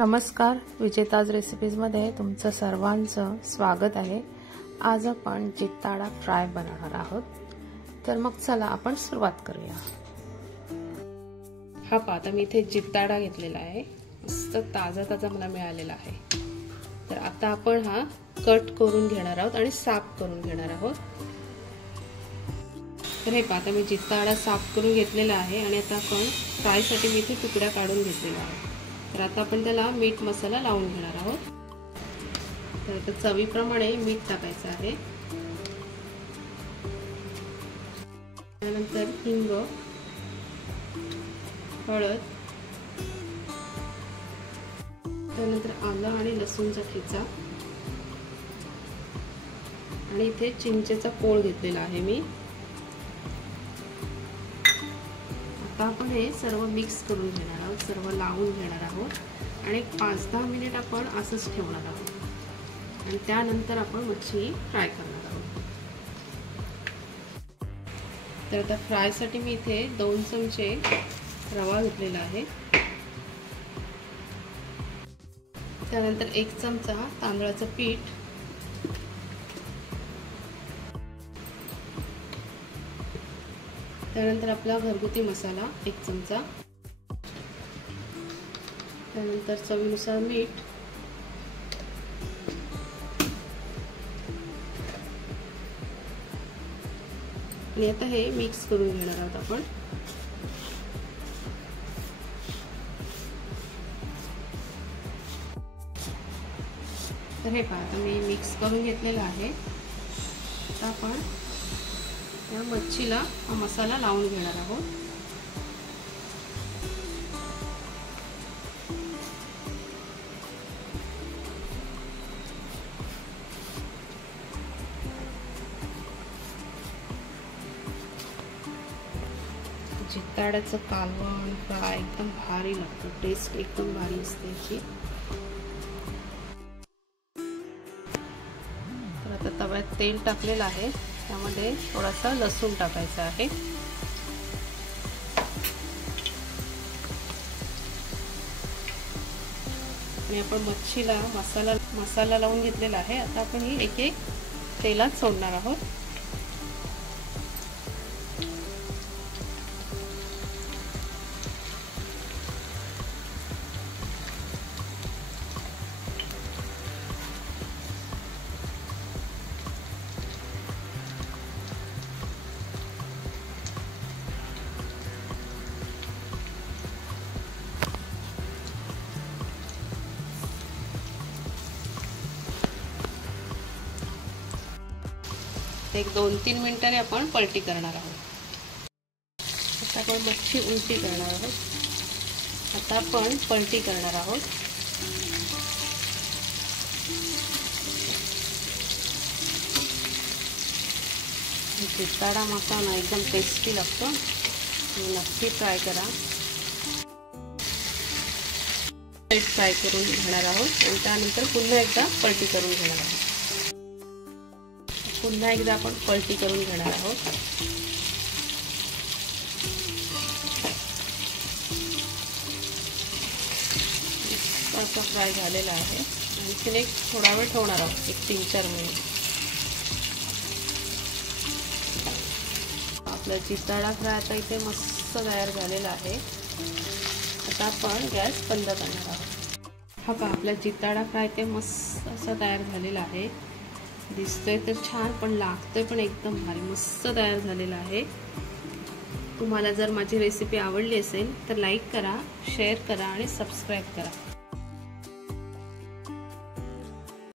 नमस्कार, विजेताज रेसिपीजमध्ये तुमचं सर्वांचं स्वागत आहे। आज आपण जित्ताडा फ्राय बनवणार आहोत। तर मग चला आपण सुरुवात करूया। हा पहा, आता मी इथे जित्ताडा घेतलेला आहे, मस्त ताजा ताजा मला मिळालेला आहे। तर आता आपण हा कट करून घेणार आहोत आणि साफ करून घेणार आहोत। तर हे पहा, आता मी जित्ताडा साफ करून घेतलेला आहे आणि आता आपण फ्राय साठी मी इथे तुकड्या काढून घेतलेला आहे। तर आता आपण त्याला मीठ मसाला लावून घेणार आहोत। तर आता चवीप्रमाणे मीठ टाकायचं आहे, त्यानंतर हिंग, हळद, त्यानंतर आलं आणि लसूणचा ठेचा आणि इथे चिंचेचा कोळ घेतलेला आहे मी। आता आपण हे सर्व मिक्स करून घेणार आहोत, सर्व लावून घेणार आहोत आणि 5-10 मिनिट आपण असंच ठेवणार आहोत आणि त्यानंतर आपण मच्छी फ्राय करणार आहोत। तर आता फ्राय साठी मी इथे 2 चमचे रवा घेतलेला आहे, त्यानंतर 1 चमचा तांदळाचं पीठ, त्यानंतर आपला घरगुती मसाला 1 चमचा, त्यानंतर चवीनुसार मीठ, आणि आता हे मिक्स करून घेणार आहोत आपण। तर हे पहा, आता मी मिक्स करून घेतलेलं आहे। आता आपण या मच्छीला हा मसाला लावून घेणार आहोत। जित्ताड्याचं कालवण फ्राय एकदम भारी लागतं, टेस्ट एकदम भारी असते याची। तर आता तव्यात तेल टाकलेलं आहे, त्यामध्ये थोडासा लसूण टाकायचा आहे, आणि आपण मच्छीला मसाला लावून घेतलेला आहे। आता आपण ही एक एक तेलात सोडणार आहोत। एक 2-3 मिनिटांनी आपण पलटी करणार आहोत। आता आपण मच्छी उलटी करणार आहोत। आता आपण पलटी करणार आहोत। जित्ताडा मसाला एकदम टेस्टी लागतो, नक्की ट्राय करा। फ्राय करून घेणार आहोत आणि त्यानंतर पुन्हा एकदा पलटी करून घेणार आहोत। पुन्हा एकदा आपण पलटी करून घेणार आहोत। असा फ्राय झालेला आहे, आणखीन एक थोडा वेळ ठेवणार आहोत, एक 3-4 मिनिट। आपला जित्ताडा फ्राय आता इथे मस्त तयार झालेला आहे। आता आपण गॅस बंद करणार आहोत। हा पहा, आपला जित्ताडा फ्राय ते मस्त असा तयार झालेला आहे। दिसतोय तर छान, पण लागतोय पण एकदम भारी, मस्त तयार झालेला आहे। तुम्हाला जर माझी रेसिपी आवडली असेल तर लाईक करा, शेअर करा आणि सबस्क्राईब करा।